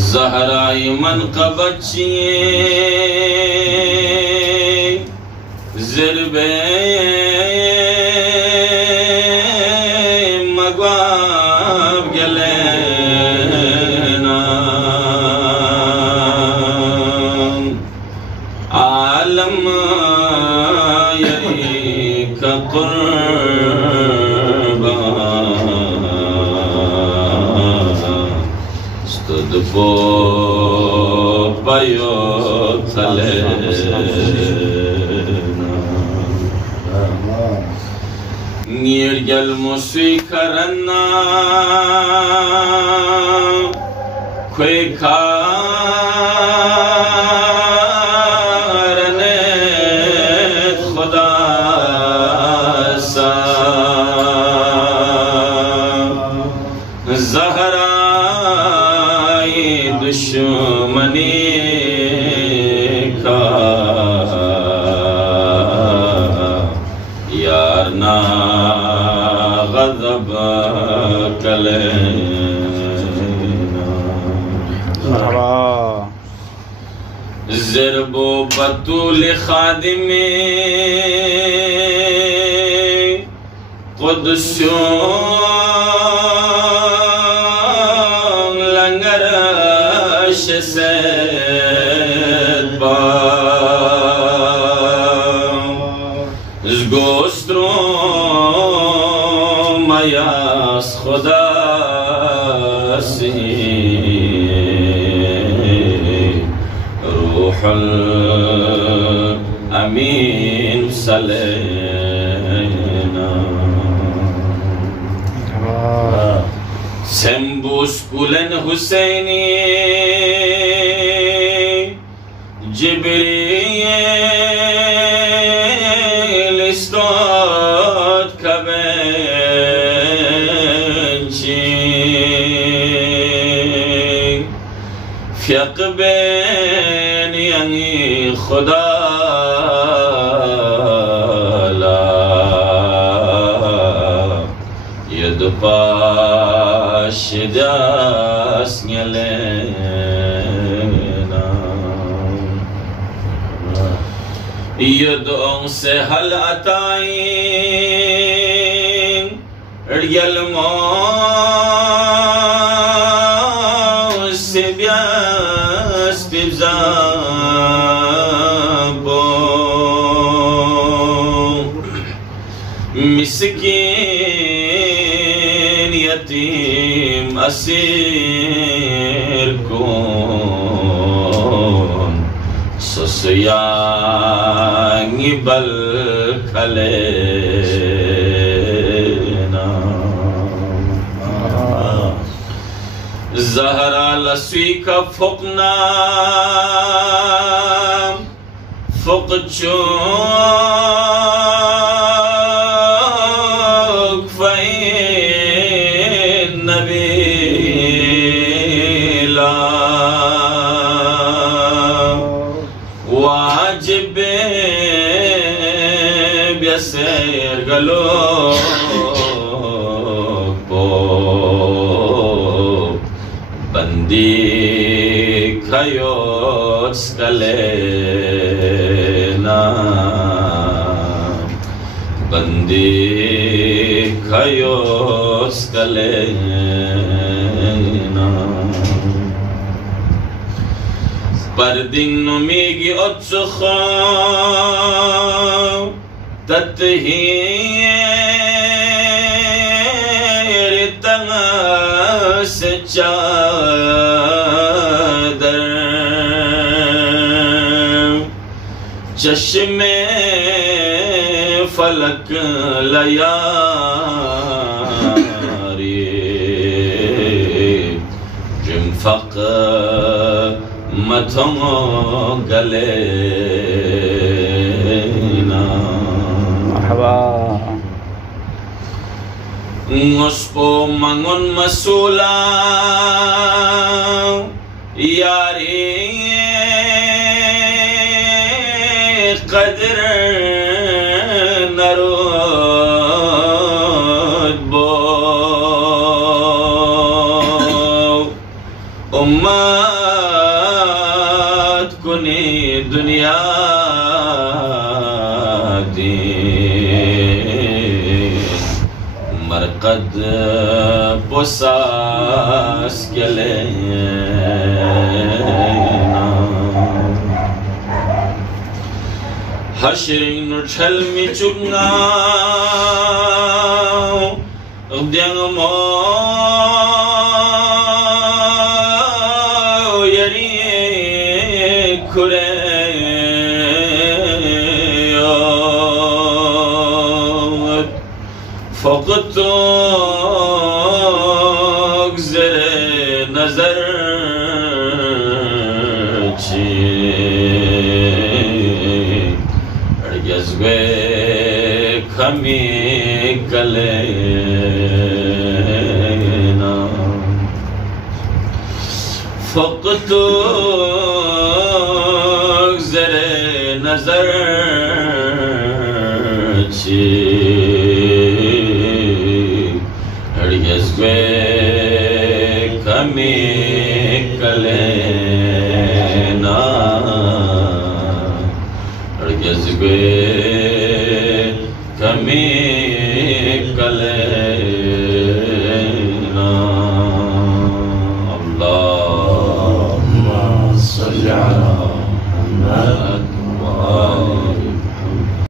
ज़हराई मनक़बच्चिए ज़िरबे मगवाब गलेना आलम यही का स्तुदबो पयो थले नीरगल मुसी करना ख्वे खारने खुदा सा ज़हराई दुश्मनी का यार ना गज़ब कलेना ज़िरबो बतूल खादिमे क़ुद्सो लंगरश से गोस्त्रो मयास खुदा से रूहुल अमीन सलेना सेम्बूस कुलन हुसैनी जिब्रील इस्ताद कबंची फ़ियक़ बैन यंगी खुदा ला यद पाशिदास न्यलेना यदों से हल अताईं रियल से ब्यास बिज़ाबो मिस्कीन यतीम असीर को ससयांगी बल खलेना ज़हरा लस्वी का फुकना फुकचो नबीला वाजिबे ब्यसेर गलो को बंदी खयोस कलेना बंदी खयोस कलेना परदिन नुमीगी उत्सुखा तत्हीर तंगा से चादर चश्मे फलक लयारी जिमफक मथों गलेना मुस्पो मंगुन मसूला यारी कदर नरो बो उम्मा कुनी दुनिया दी मरकद पोसास गले हशरिंग छल mi चुंगा उद्यंग मो यरी खुरे फकतो ज़रे नजर जज्बे खमी गले ना फकतो ज़रे नजर जज्बे खमी गले ना जज्बे कमी